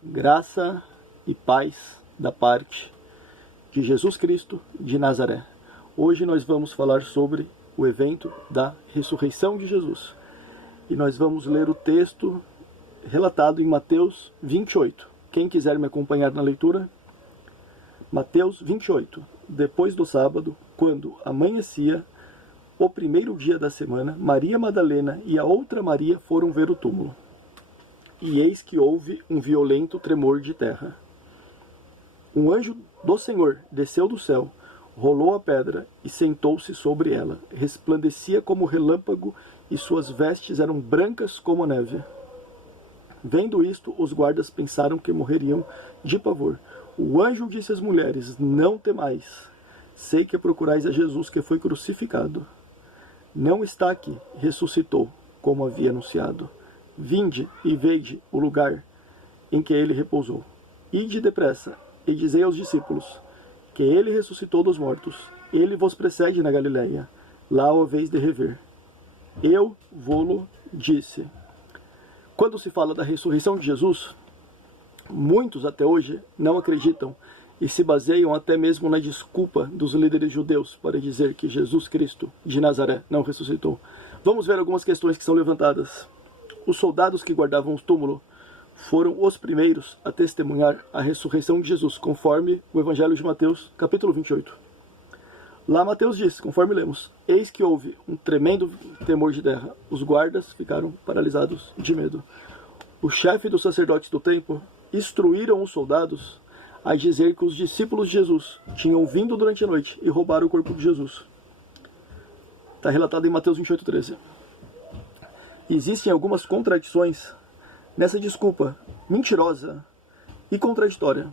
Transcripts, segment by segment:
Graça e paz da parte de Jesus Cristo de Nazaré. Hoje nós vamos falar sobre o evento da ressurreição de Jesus. E nós vamos ler o texto relatado em Mateus 28. Quem quiser me acompanhar na leitura, Mateus 28. Depois do sábado, quando amanhecia, o primeiro dia da semana, Maria Madalena e a outra Maria foram ver o túmulo. E eis que houve um violento tremor de terra. Um anjo do Senhor desceu do céu, rolou a pedra e sentou-se sobre ela. Resplandecia como relâmpago e suas vestes eram brancas como a neve. Vendo isto, os guardas pensaram que morreriam de pavor. O anjo disse às mulheres: não temais, sei que procurais a Jesus que foi crucificado. Não está aqui, ressuscitou, como havia anunciado. Vinde e vede o lugar em que ele repousou. Ide depressa e dizei aos discípulos que ele ressuscitou dos mortos. Ele vos precede na Galileia, lá o haveis de rever. Eu vô-lo disse. Quando se fala da ressurreição de Jesus, muitos até hoje não acreditam e se baseiam até mesmo na desculpa dos líderes judeus para dizer que Jesus Cristo de Nazaré não ressuscitou. Vamos ver algumas questões que são levantadas. Os soldados que guardavam o túmulo foram os primeiros a testemunhar a ressurreição de Jesus, conforme o Evangelho de Mateus, capítulo 28. Lá Mateus diz, conforme lemos: eis que houve um tremendo temor de terra. Os guardas ficaram paralisados de medo. O chefe dos sacerdotes do templo instruíram os soldados a dizer que os discípulos de Jesus tinham vindo durante a noite e roubaram o corpo de Jesus. Está relatado em Mateus 28, 13. Existem algumas contradições nessa desculpa mentirosa e contraditória.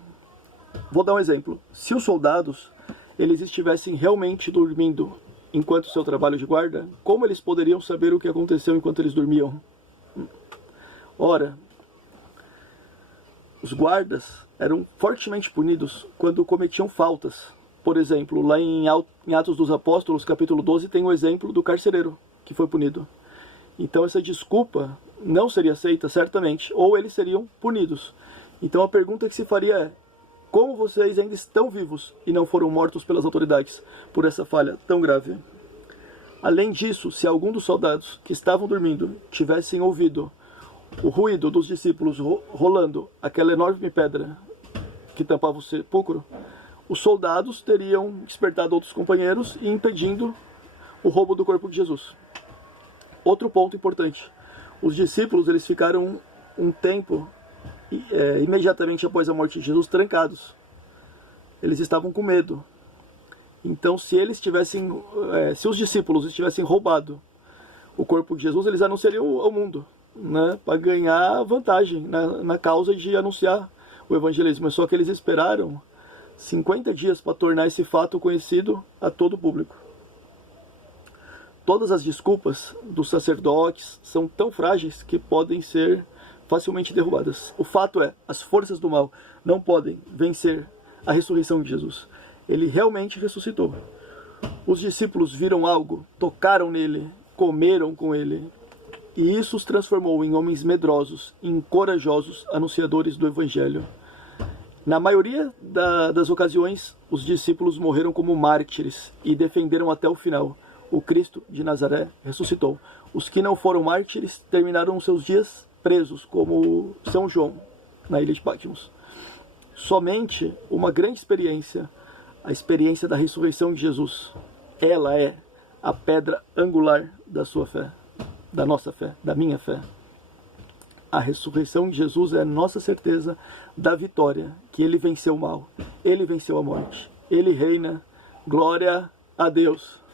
Vou dar um exemplo. Se os soldados eles estivessem realmente dormindo enquanto seu trabalho de guarda, como eles poderiam saber o que aconteceu enquanto eles dormiam? Ora, os guardas eram fortemente punidos quando cometiam faltas. Por exemplo, lá em Atos dos Apóstolos, capítulo 12, tem o exemplo do carcereiro que foi punido. Então essa desculpa não seria aceita, certamente, ou eles seriam punidos. Então a pergunta que se faria é: como vocês ainda estão vivos e não foram mortos pelas autoridades por essa falha tão grave? Além disso, se algum dos soldados que estavam dormindo tivessem ouvido o ruído dos discípulos rolando aquela enorme pedra que tampava o sepulcro, os soldados teriam despertado outros companheiros e impedindo o roubo do corpo de Jesus. Outro ponto importante: os discípulos eles ficaram um tempo, imediatamente após a morte de Jesus, trancados. Eles estavam com medo. Então, se os discípulos tivessem roubado o corpo de Jesus, eles anunciariam ao mundo, né, para ganhar vantagem na causa de anunciar o evangelismo. Só que eles esperaram 50 dias para tornar esse fato conhecido a todo o público. Todas as desculpas dos sacerdotes são tão frágeis que podem ser facilmente derrubadas. O fato é, as forças do mal não podem vencer a ressurreição de Jesus. Ele realmente ressuscitou. Os discípulos viram algo, tocaram nele, comeram com ele. E isso os transformou em homens medrosos, em corajosos anunciadores do Evangelho. Na maioria das ocasiões, os discípulos morreram como mártires e defenderam até o final. O Cristo de Nazaré ressuscitou. Os que não foram mártires terminaram seus dias presos, como São João, na ilha de Patmos. Somente uma grande experiência, a experiência da ressurreição de Jesus, ela é a pedra angular da sua fé, da nossa fé, da minha fé. A ressurreição de Jesus é a nossa certeza da vitória, que ele venceu o mal, ele venceu a morte, ele reina. Glória a Deus.